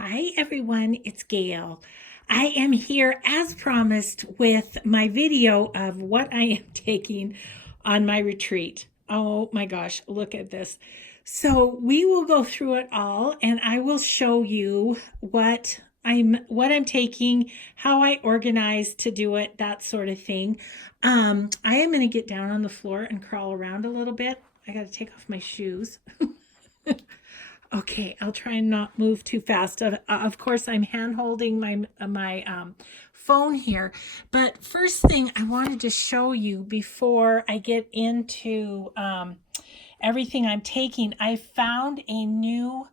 Hi everyone, it's Gayle. I am here as promised with my video of what I am taking on my retreat. Oh my gosh, look at this. So we will go through it all and I will show you what I'm taking, how I organize to do it, that sort of thing. I am going to get down on the floor and crawl around a little bit. I got to take off my shoes. Okay, I'll try and not move too fast. Of course, I'm hand holding my phone here. But first thing I wanted to show you before I get into everything I'm taking, I found a new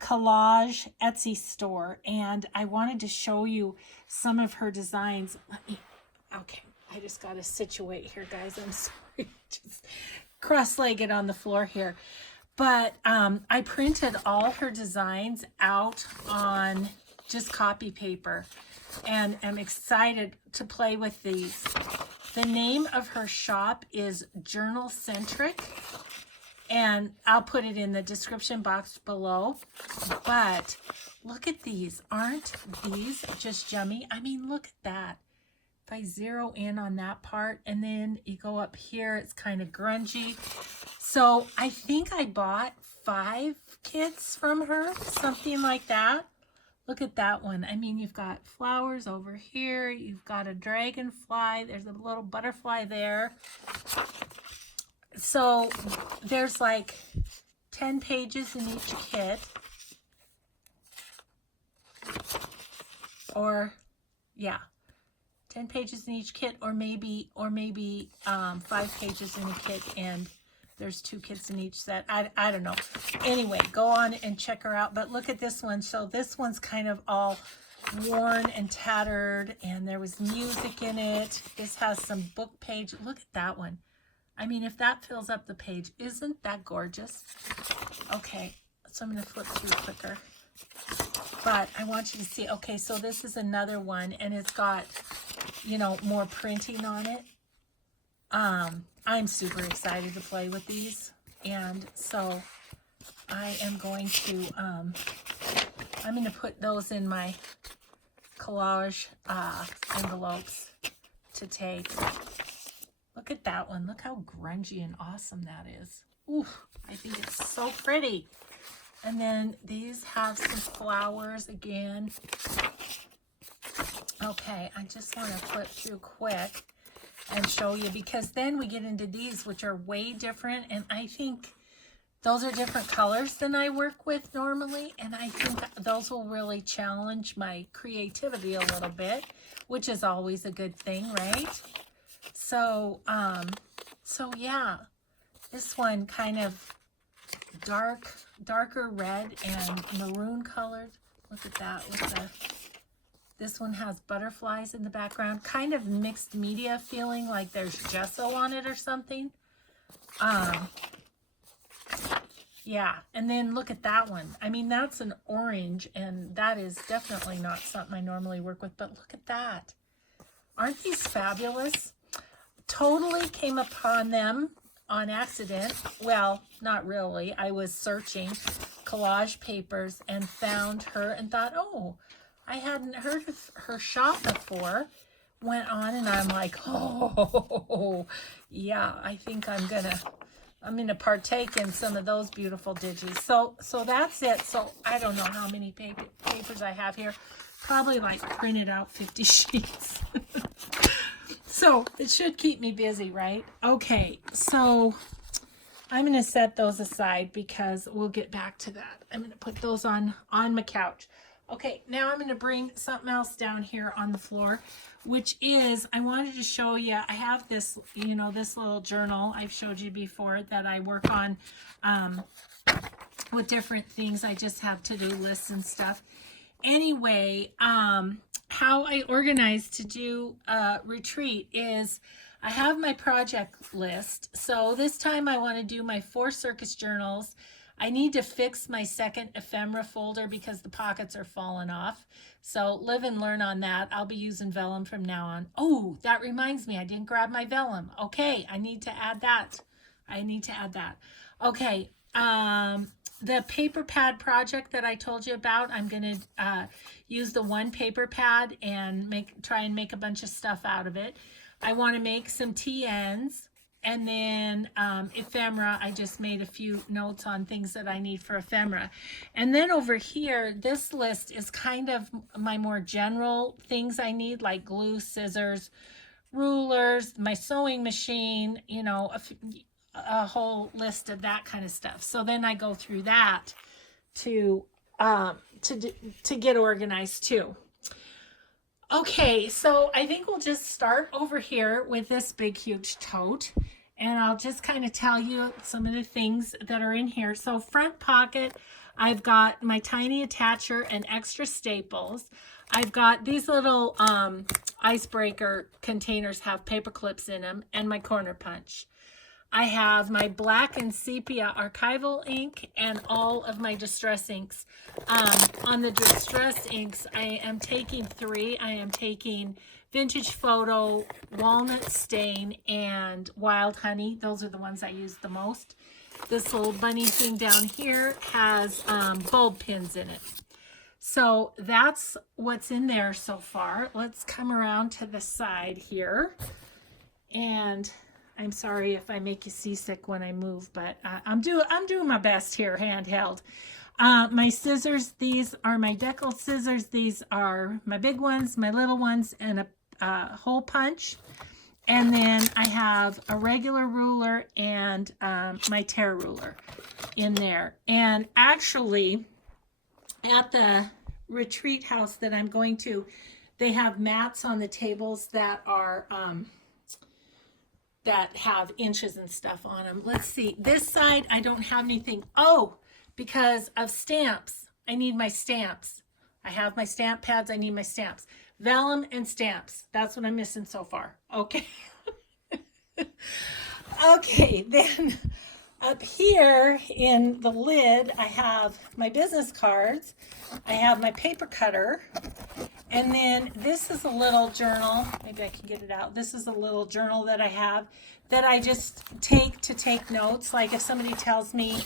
Collage Etsy store, and I wanted to show you some of her designs. Okay, I just got to situate here, guys. I'm sorry, just cross-legged on the floor here. But I printed all her designs out on just copy paper and am excited to play with these. The name of her shop is Journal Centric, and I'll put it in the description box below. But look at these. Aren't these just yummy? I mean, look at that. If I zero in on that part and then you go up here, it's kind of grungy. So I think I bought 5 kits from her, something like that. Look at that one. I mean, you've got flowers over here. You've got a dragonfly. There's a little butterfly there. So there's like 10 pages in each kit. Or, yeah. 10 pages in each kit, or maybe 5 pages in a kit, and there's 2 kits in each set. I don't know. Anyway, go on and check her out. But look at this one. So this one's kind of all worn and tattered, and there was music in it. This has some book page. Look at that one. I mean, if that fills up the page, isn't that gorgeous? Okay, so I'm going to flip through quicker. But I want you to see, okay, so this is another one, and it's got, you know, more printing on it. I'm super excited to play with these, and so I am going to, I'm going to put those in my collage envelopes to take. Look at that one. Look how grungy and awesome that is. Ooh, I think it's so pretty. And then these have some flowers again. Okay, I just want to flip through quick and show you, because then we get into these, which are way different. And I think those are different colors than I work with normally. And I think those will really challenge my creativity a little bit, which is always a good thing, right? So, yeah, this one kind of darker red and maroon colored. Look at that. This one has butterflies in the background, kind of mixed media feeling, like there's gesso on it or something. Yeah, and then look at that one. I mean, that's an orange, and that is definitely not something I normally work with, but look at that. Aren't these fabulous? Totally came upon them on accident. Well, not really. I was searching collage papers and found her and thought, oh, I hadn't heard of her shop before. Went on and I'm like, oh, yeah, I think I'm gonna partake in some of those beautiful digis. So that's it. So I don't know how many papers I have here. Probably like printed out 50 sheets. So it should keep me busy, right? Okay, so I'm going to set those aside because we'll get back to that. I'm going to put those on my couch. Okay, now I'm going to bring something else down here on the floor, which is, I wanted to show you, I have this, you know, this little journal I've showed you before that I work on with different things. I just have to-do lists and stuff. Anyway, how I organize to do a retreat is I have my project list. So this time I want to do my 4 circus journals. I need to fix my second ephemera folder because the pockets are falling off. So live and learn on that. I'll be using vellum from now on. Oh, that reminds me, I didn't grab my vellum. Okay, I need to add that. Okay, the paper pad project that I told you about, I'm going to use the one paper pad and try and make a bunch of stuff out of it. I want to make some TNs, and then ephemera. I just made a few notes on things that I need for ephemera. And then over here, this list is kind of my more general things I need, like glue, scissors, rulers, my sewing machine, you know, a whole list of that kind of stuff. So then I go through that to get organized too. Okay, so I think we'll just start over here with this big huge tote, and I'll just kind of tell you some of the things that are in here. So front pocket, I've got my tiny attacher and extra staples. I've got these little icebreaker containers have paper clips in them, and my corner punch. I have my black and sepia archival ink and all of my distress inks. On the distress inks, I am taking 3. I am taking Vintage Photo, Walnut Stain, and Wild Honey. Those are the ones I use the most. This little bunny thing down here has bulb pins in it. So that's what's in there so far. Let's come around to the side here. And I'm sorry if I make you seasick when I move, but I'm doing my best here, handheld. My scissors, these are my decal scissors. These are my big ones, my little ones, and a hole punch. And then I have a regular ruler and my tear ruler in there. And actually, at the retreat house that I'm going to, they have mats on the tables that are that have inches and stuff on them. Let's see. This side, I don't have anything. Oh, because of stamps. I need my stamps. I have my stamp pads. I need my stamps. Vellum and stamps. That's what I'm missing so far. Okay. Okay, then up here in the lid, I have my business cards. I have my paper cutter. And then this is a little journal. Maybe I can get it out. This is a little journal that I have that I just take notes. Like if somebody tells me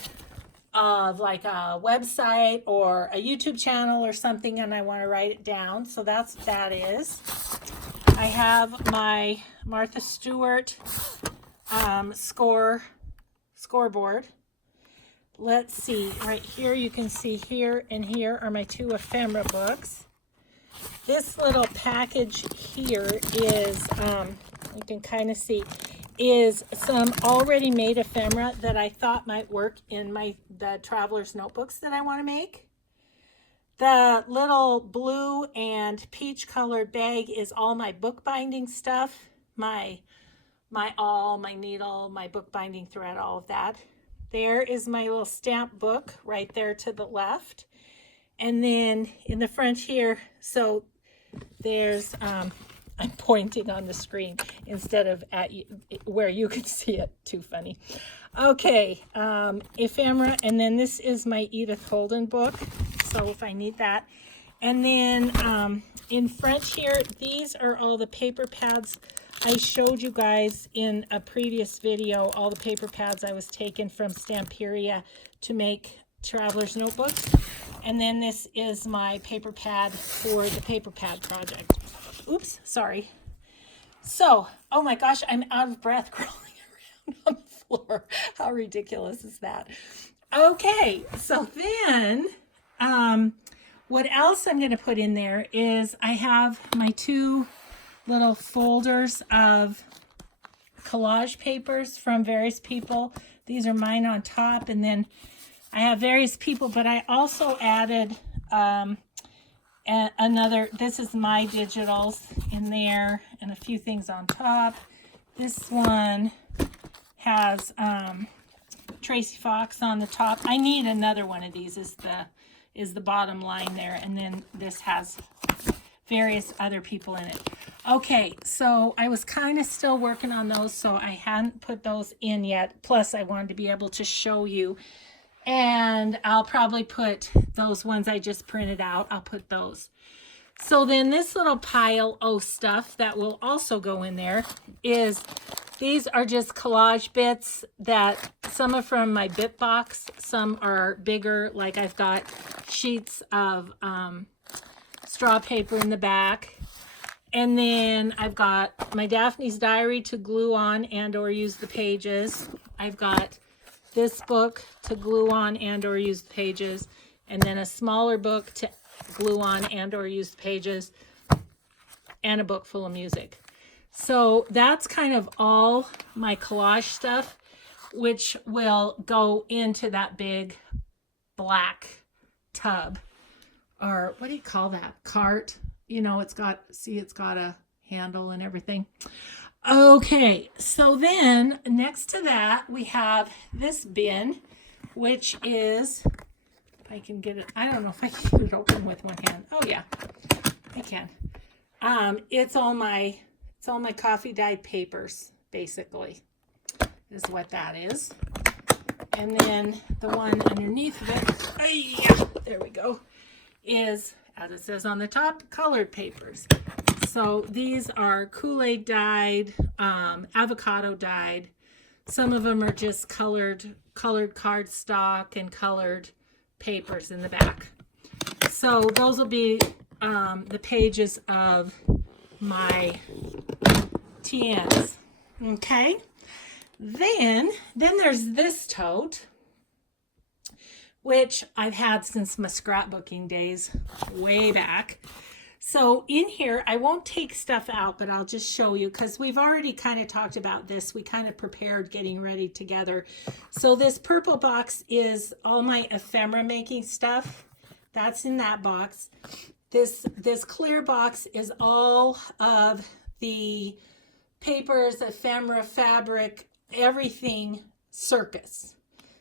of like a website or a YouTube channel or something and I want to write it down. So that's what that is. I have my Martha Stewart scoreboard. Let's see. Right here you can see here and here are my 2 ephemera books. This little package here is, you can kind of see, is some already made ephemera that I thought might work in the traveler's notebooks that I want to make. The little blue and peach colored bag is all my bookbinding stuff, my awl, my needle, my bookbinding thread, all of that. There is my little stamp book right there to the left. And then in the front here, so there's, I'm pointing on the screen instead of at you, where you can see it. Too funny. Okay, ephemera, and then this is my Edith Holden book, so if I need that. And then in front here, these are all the paper pads. I showed you guys in a previous video all the paper pads I was taking from Stamperia to make traveler's notebooks. And then this is my paper pad for the paper pad project. Oops, sorry. So, oh my gosh, I'm out of breath crawling around on the floor. How ridiculous is that? Okay, so then what else I'm going to put in there is I have my 2 little folders of collage papers from various people. These are mine on top, and then I have various people, but I also added another, this is my digitals in there and a few things on top. This one has Tracy Fox on the top. I need another one of these is the bottom line there, and then this has various other people in it. Okay, so I was kind of still working on those, so I hadn't put those in yet. Plus, I wanted to be able to show you. And I'll probably put those ones I just printed out. I'll put those. So then this little pile of stuff that will also go in there is These are just collage bits that some are from my bit box. Some are bigger, like I've got sheets of straw paper in the back. And then I've got my Daphne's Diary to glue on and or use the pages. I've got this book to glue on and or use the pages. And then a smaller book to glue on and or use the pages. And a book full of music. So that's kind of all my collage stuff, which will go into that big black tub, or what do you call that? Cart. You know, it's got a handle and everything. Okay, so then next to that, we have this bin, which is, if I can get it, I don't know if I can get it open with one hand. Oh yeah, I can. It's all my coffee dyed papers, basically, is what that is. And then the one underneath of it, yeah, there we go, is, as it says on the top, colored papers. So these are Kool-Aid dyed, avocado dyed. Some of them are just colored cardstock and colored papers in the back. So those will be the pages of my TNs. Okay. Then there's this tote, which I've had since my scrapbooking days, way back. So in here, I won't take stuff out, but I'll just show you, because we've already kind of talked about this. We kind of prepared getting ready together. So this purple box is all my ephemera making stuff. That's in that box. This clear box is all of the papers, ephemera, fabric, everything circus.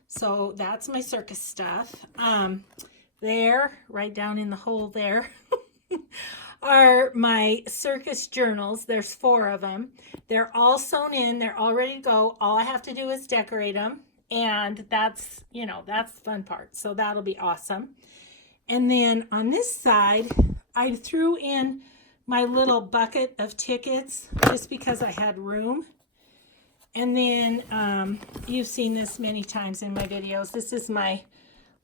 So that's my circus stuff. There, right down in the hole there, are my circus journals. There's 4 of them. They're all sewn in. They're all ready to go. All I have to do is decorate them. And that's, you know, that's the fun part. So that'll be awesome. And then on this side, I threw in my little bucket of tickets just because I had room. And then you've seen this many times in my videos. This is my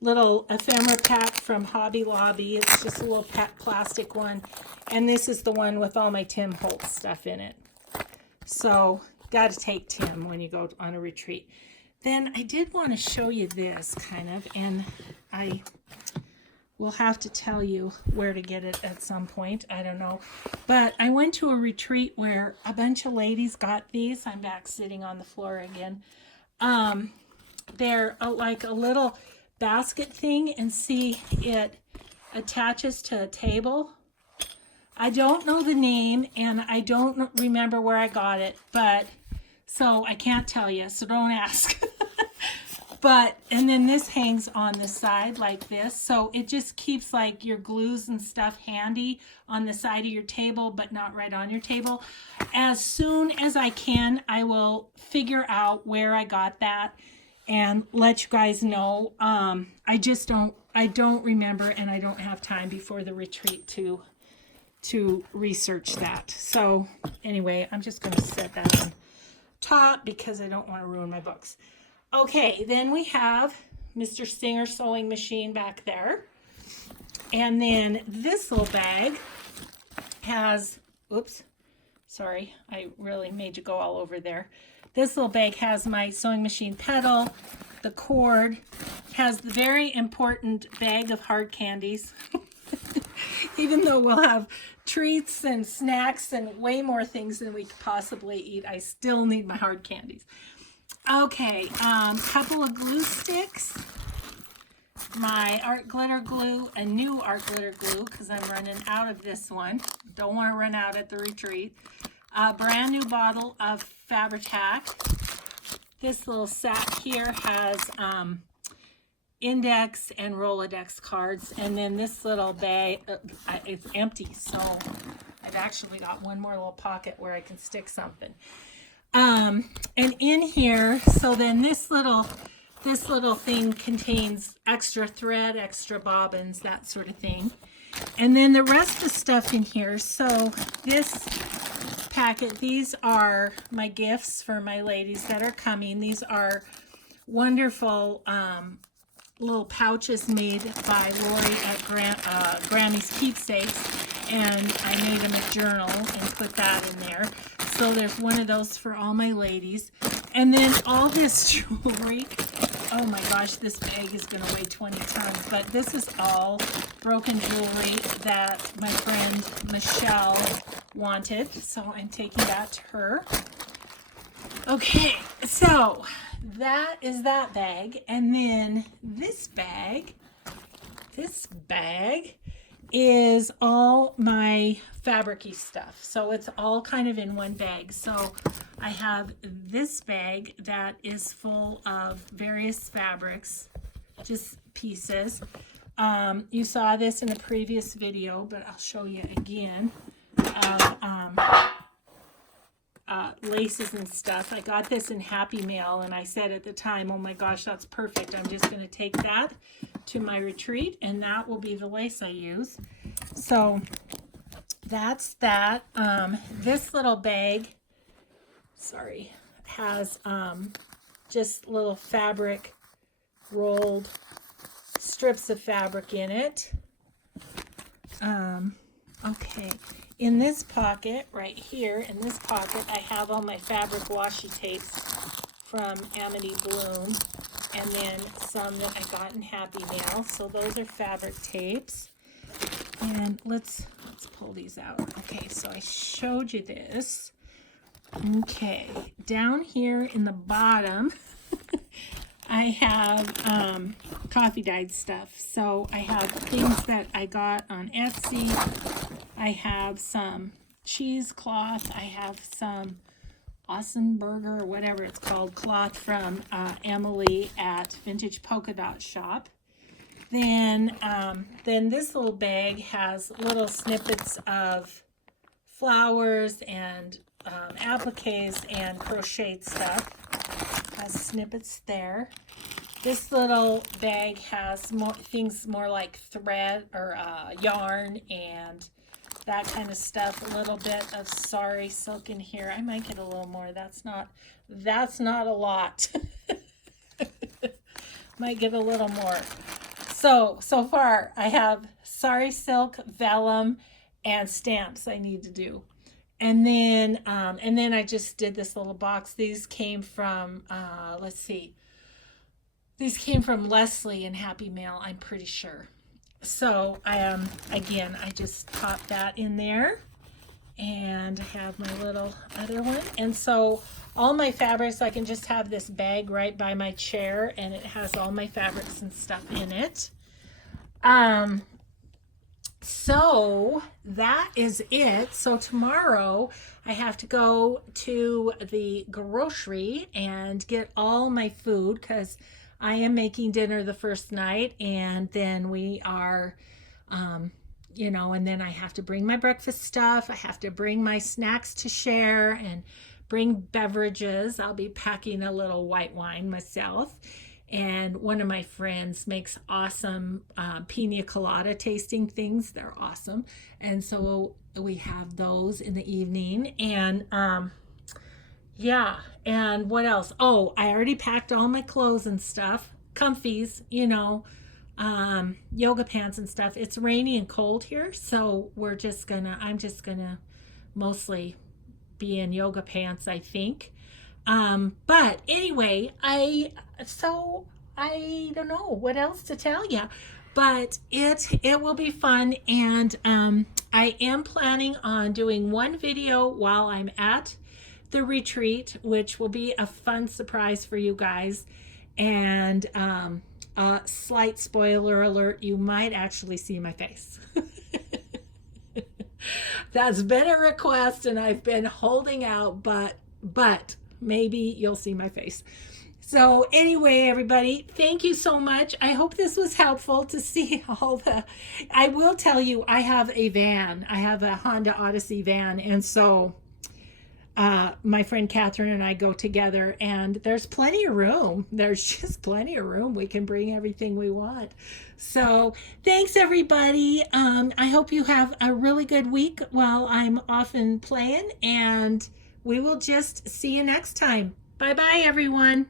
little ephemera pack from Hobby Lobby. It's just a little plastic one. And this is the one with all my Tim Holtz stuff in it. So got to take Tim when you go on a retreat. Then I did want to show you this kind of, and I will have to tell you where to get it at some point. I don't know. But I went to a retreat where a bunch of ladies got these. I'm back sitting on the floor again. They're like a little basket thing, and see, it attaches to a table. I don't know the name, and I don't remember where I got it, but so I can't tell you, so don't ask. But, and then this hangs on the side like this, so it just keeps like your glues and stuff handy on the side of your table, but not right on your table. As soon as I can, I will figure out where I got that and let you guys know. I don't remember, and I don't have time before the retreat to research that. So anyway, I'm just going to set that on top because I don't want to ruin my books. Okay, then we have Mr. Singer sewing machine back there. And then this little bag has, oops, sorry, I really made you go all over there. This little bag has my sewing machine pedal, the cord, has the very important bag of hard candies. Even though we'll have treats and snacks and way more things than we could possibly eat, I still need my hard candies. Okay, couple of glue sticks, my art glitter glue, a new art glitter glue because I'm running out of this one. Don't want to run out at the retreat. A brand new bottle of Fabri-Tac. This little sack here has index and Rolodex cards, and then this little bag, it's empty, so I've actually got one more little pocket where I can stick something. And in here, so then this little thing contains extra thread, extra bobbins, that sort of thing. And then the rest of the stuff in here, so this packet. These are my gifts for my ladies that are coming. These are wonderful little pouches made by Lori at Grammy's Keepsakes, and I made them a journal and put that in there. So there's one of those for all my ladies. And then all this jewelry. Oh my gosh, this bag is going to weigh 20 tons. But this is all broken jewelry that my friend Michelle wanted. So I'm taking that to her. Okay, so that is that bag. And then this bag is all my fabric-y stuff. So it's all kind of in one bag. So I have this bag that is full of various fabrics, just pieces. You saw this in a previous video, but I'll show you again, of laces and stuff. I got this in Happy Mail, and I said at the time, oh my gosh, that's perfect. I'm just going to take that to my retreat, and that will be the lace I use. So that's that. This little bag, sorry, has just little fabric, rolled strips of fabric in it. Okay, in this pocket right here, in this pocket, I have all my fabric washi tapes from Amity Bloom, and then some that I got in Happy Mail. So those are fabric tapes. And let's pull these out. Okay, so I showed you this. Okay, down here in the bottom, I have coffee dyed stuff. So I have things that I got on Etsy. I have some cheesecloth. I have some Awesome Burger, or whatever it's called, cloth from Emily at Vintage Polka Dot Shop. Then this little bag has little snippets of flowers and appliques and crocheted stuff. Has snippets there. This little bag has more things, more like thread or yarn and that kind of stuff. A little bit of sari silk in here. I might get a little more. That's not a lot. Might get a little more. So far I have sari silk, vellum, and stamps I need to do. And then I just did this little box. These came from let's see. These came from Leslie in Happy Mail, I'm pretty sure. So again, I just popped that in there, and I have my little other one. And so all my fabrics, I can just have this bag right by my chair, and it has all my fabrics and stuff in it. So that is it. So tomorrow I have to go to the grocery and get all my food, because I am making dinner the first night, and then we are, and then I have to bring my breakfast stuff. I have to bring my snacks to share and bring beverages. I'll be packing a little white wine myself. And one of my friends makes awesome pina colada tasting things. They're awesome. And so we have those in the evening. And yeah, and what else? Oh, I already packed all my clothes and stuff, comfies, yoga pants and stuff. It's rainy and cold here, so I'm just gonna mostly be in yoga pants, I think. But anyway, I don't know what else to tell you, but it will be fun. And I am planning on doing one video while I'm at the retreat, which will be a fun surprise for you guys. And a slight spoiler alert, you might actually see my face. That's been a request, and I've been holding out, but maybe you'll see my face. So anyway, everybody, thank you so much. I hope this was helpful to see I will tell you, I have a van. I have a Honda Odyssey van, and so my friend Catherine and I go together, and there's plenty of room. There's just plenty of room. We can bring everything we want. So thanks, everybody. I hope you have a really good week while I'm off and playing, and we will just see you next time. Bye bye, everyone.